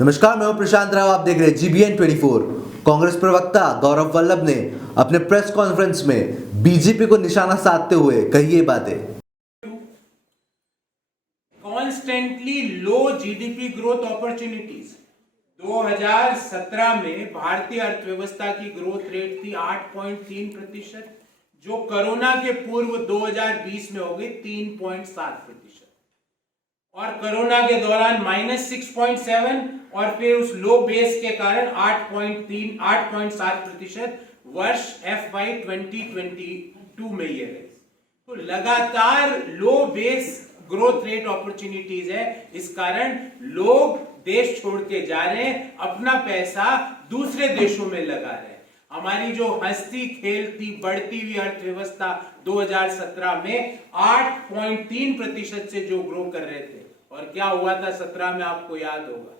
नमस्कार, मैं हूं प्रशांत राव। आप देख रहे हैं GBN 24। कांग्रेस प्रवक्ता गौरव वल्लभ ने अपने प्रेस कॉन्फ्रेंस में बीजेपी को निशाना साधते हुए कही ये बातें। कॉन्स्टेंटली लो जीडीपी ग्रोथ अपॉर्चुनिटीज। 2017 में भारतीय अर्थव्यवस्था की ग्रोथ रेट थी 8.3%, जो कोरोना के पूर्व 2020 में हो गई 3.7%, और कोरोना के दौरान -6.7 और फिर उस लो बेस के कारण 8.7% वर्ष FY 2022 में ये रहे। तो लगातार लो बेस ग्रोथ रेट अपॉर्चुनिटीज है, इस कारण लोग देश छोड़ के जा रहे हैं, अपना पैसा दूसरे देशों में लगा रहे हैं। हमारी जो हंसती खेलती बढ़ती हुई अर्थव्यवस्था 2017 में 8.3% से जो ग्रो कर रहे थे, और क्या हुआ था 17 में आपको याद होगा,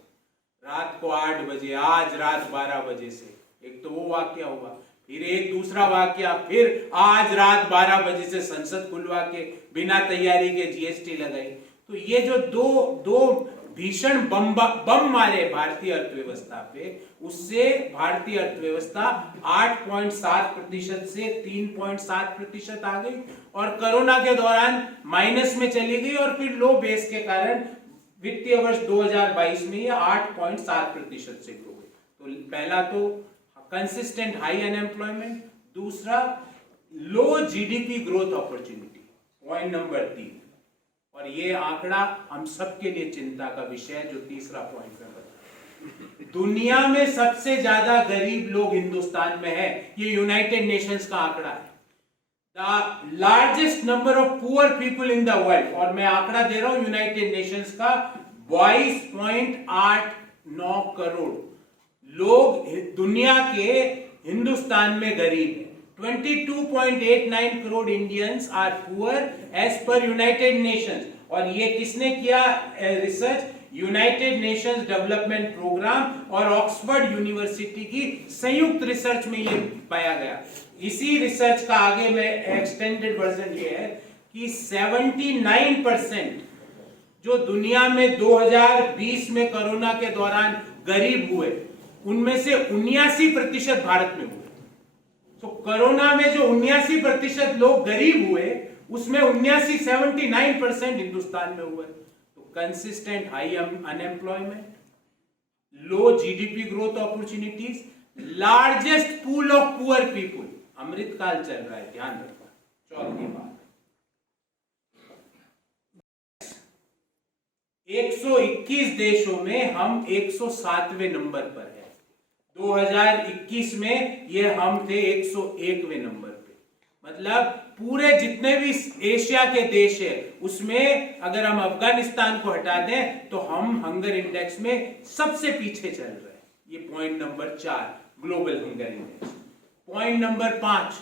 रात को 8 बजे, आज रात 12 बजे से एक तो वो वाकया हुआ, फिर एक दूसरा वाकया, फिर आज रात 12 बजे से संसद खुलवा के बिना तैयारी के GST लगाई। तो ये जो दो भीषण बम मारे भारतीय अर्थव्यवस्था पे, उससे भारतीय अर्थव्यवस्था 8.7% से 3.7% आ गई, और कोरोना के दौरान माइनस में चली गई, और फिर लो बेस के कारण वित्तीय वर्ष 2022 में ये 8.7% से ग्रो हुई। तो पहला तो कंसिस्टेंट हाई अनएम्प्लॉयमेंट, दूसरा low GDP growth opportunity, point number 3। और ये आंकड़ा हम सबके लिए चिंता का विषय है, जो तीसरा पॉइंट में बता। दुनिया में सबसे ज्यादा गरीब लोग हिंदुस्तान में है, ये यूनाइटेड नेशंस का आंकड़ा है। The largest number of poor people in the world, और मैं आंकड़ा दे रहा हूं यूनाइटेड नेशंस का, 22.89 करोड़ लोग दुनिया के हिंदुस्तान में गरीब हैं। 22.89 crore Indians are poor as per United Nations. और ये किसने किया research? United Nations Development Programme और ऑक्सफोर्ड यूनिवर्सिटी की संयुक्त रिसर्च में ये पाया गया। इसी रिसर्च का आगे में एक्सटेंडेड वर्जन ये है कि 79% जो दुनिया में 2020 में कोरोना के दौरान गरीब हुए, उनमें से 79% भारत में हुए। तो कोरोना में जो 79% लोग गरीब हुए, उसमें 79% हिंदुस्तान में हुए। तो consistent high unemployment, low GDP growth opportunities, largest pool of poor people, Amrit Kaal चल रहा है, ध्यान रखना। चौथी बात, 121 देशों में हम 107वें नंबर पर है। 2021 में ये हम थे 101वें नंबर पे। मतलब पूरे जितने भी एशिया के देश है, उसमें अगर हम अफगानिस्तान को हटा दें तो हम हंगर इंडेक्स में सबसे पीछे चल रहे हैं। ये point number 4, global hunger index. Point number 5,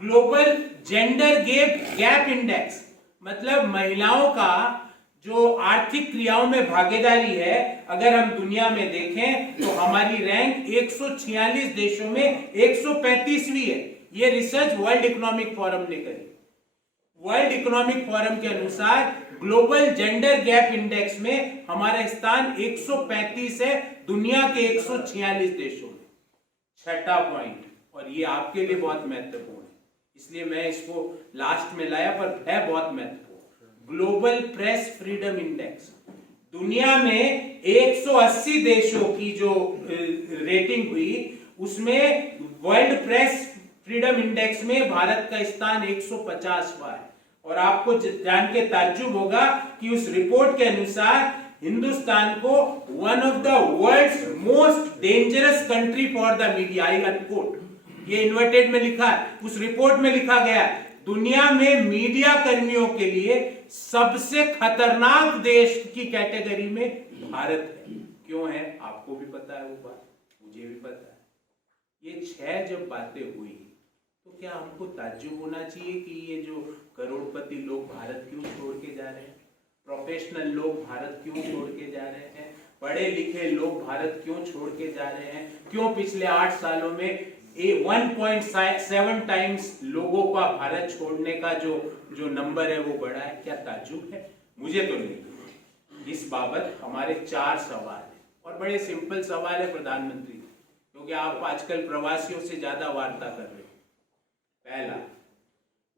global gender gap index, मतलब महिलाओं का जो आर्थिक क्रियाओं में भागीदारी है, अगर हम दुनिया में देखें तो हमारी रैंक 146 देशों में 135वीं है। यह रिसर्च वर्ल्ड इकोनॉमिक फोरम ने करी। वर्ल्ड इकोनॉमिक फोरम के अनुसार ग्लोबल जेंडर गैप इंडेक्स में हमारा स्थान 135 है दुनिया के 146 देशों में। छठा पॉइंट, और ये आपके लिए बहुत महत्वपूर्ण है, इसलिए मैं इसको लास्ट में लाया, पर है बहुत महत्वपूर्ण। ग्लोबल प्रेस फ्रीडम इंडेक्स, दुनिया में 180 देशों की जो रेटिंग हुई, उसमें वर्ल्ड प्रेस फ्रीडम इंडेक्स में भारत का स्थान 150वां है। और आपको जान के ताज्जुब होगा कि उस रिपोर्ट के अनुसार हिंदुस्तान को one of the world's most dangerous country for the media, I unquote, ये इन्वर्टेड में लिखा है, उस रिपोर्ट में लिखा गया दुनिया में मीडिया कर्मियों के लिए सबसे खतरनाक देश की कैटेगरी में भारत है। क्यों है आपको भी पता है वो बात, मुझे भी पता है। ये 6 जब बातें हुई तो क्या हमको ताज्जुब होना चाहिए कि ये जो करोड़पति लोग भारत क्यों छोड़ के जा रहे हैं, प्रोफेशनल लोग भारत क्यों छोड़ के जा रहे हैं, पढ़े लिखे लोग भारत क्यों छोड़ के जा रहे हैं, क्यों पिछले 8 सालों में 1.7 टाइम्स लोगों का भारत छोड़ने का जो नंबर है वो बढ़ा है? क्या ताज्जुब है? मुझे तो नहीं। इस बाबत हमारे 4 सवाल हैं, और और बड़े सिंपल सवाल है प्रधानमंत्री, क्योंकि आप आजकल प्रवासियों से ज्यादा वार्ता कर रहे हो। पहला,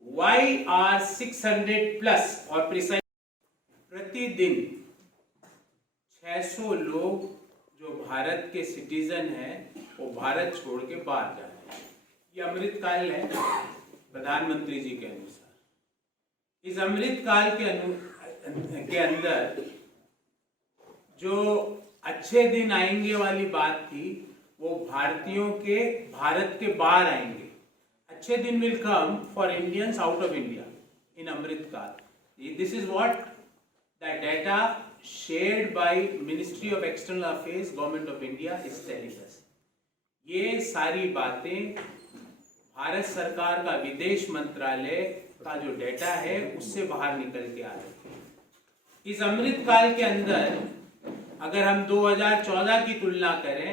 वाई आर 600 प्लस और प्रिसाइज प्रतिदिन 600 लोग जो भारत के सिटीजन हैं वो भारत छोड़ के बाहर जा रहे हैं। ये अमृतकाल है प्रधानमंत्री जी के अनुसार। इस अमृतकाल के अंदर जो अच्छे दिन आएंगे वाली बात थी, वो भारतीयों के भारत के बाहर आएंगे। अच्छे दिन will come for Indians out of India in Amrit Kaal. This is what the data shared by Ministry of External Affairs, Government of India is telling us। ये सारी बातें भारत सरकार का विदेश मंत्रालय का जो डेटा है उससे बाहर निकल के आ रहे हैं। इस अमृतकाल के अंदर अगर हम 2014 की तुलना करें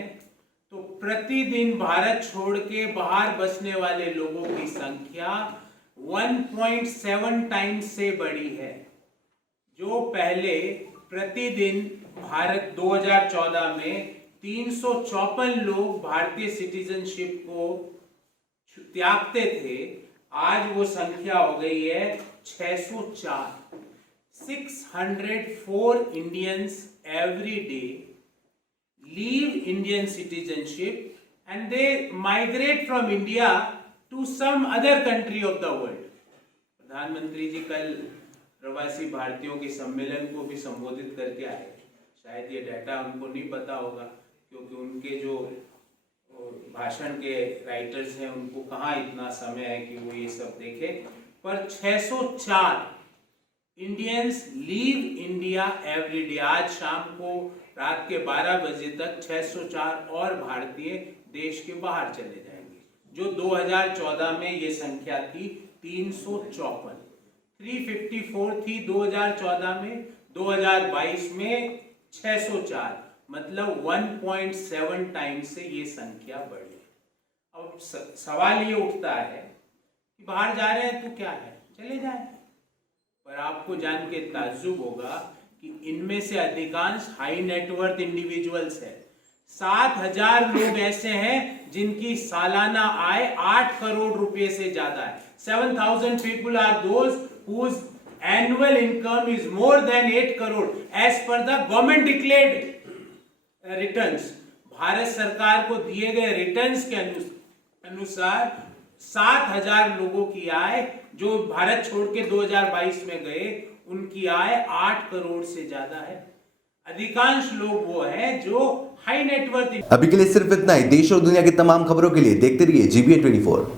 तो प्रतिदिन भारत छोड़ के बाहर बसने वाले लोगों की संख्या 1.7 टाइम्स से बढ़ी है। जो पहले प्रतिदिन भारत 2014 में 354 लोग भारतीय सिटीजनशिप को त्यागते थे, आज वो संख्या हो गई है 604। 604 Indians every day leave Indian citizenship and they migrate from India to some other country of the world। प्रधानमंत्री जी कल प्रवासी भारतीयों के सम्मेलन को भी संबोधित करके आए। शायद ये डाटा उनको नहीं पता होगा, क्योंकि उनके जो भाषण के राइटर्स हैं उनको कहाँ इतना समय है कि वो ये सब देखे। पर 604 Indians leave India every day. आज शाम को रात के 12 बजे तक 604 और भारतीय देश के बाहर चले जाएंगे, जो 2014 में ये संख्या थी 354। 354 थी 2014 में, 2022 में 604, मतलब 1.7 टाइम्स से ये संख्या बढ़ी। अब सवाल ये उठता है कि बाहर जा रहे हैं तो क्या है, चले जाएं। पर आपको जान के ताज्जुब होगा कि इनमें से अधिकांश हाई नेटवर्थ इंडिविजुअल्स है। 7,000 लोग ऐसे हैं जिनकी सालाना आय 8 करोड़ रुपए से ज्यादा है। 7,000 people are those whose annual income is more than 8 crore as per the government declared returns। Bharat सरकार को दिए गए रिटर्न्स के अनुसार 7,000 लोगों की आय जो भारत छोड़ के 2022 में गए, उनकी आय 8 करोड़ से ज्यादा है। अधिकांश लोग वो हैं जो हाई नेटवर्थ। अभी के लिए सिर्फ इतना ही। देश और दुनिया की तमाम खबरों के लिए देखते रहिए GBN 24।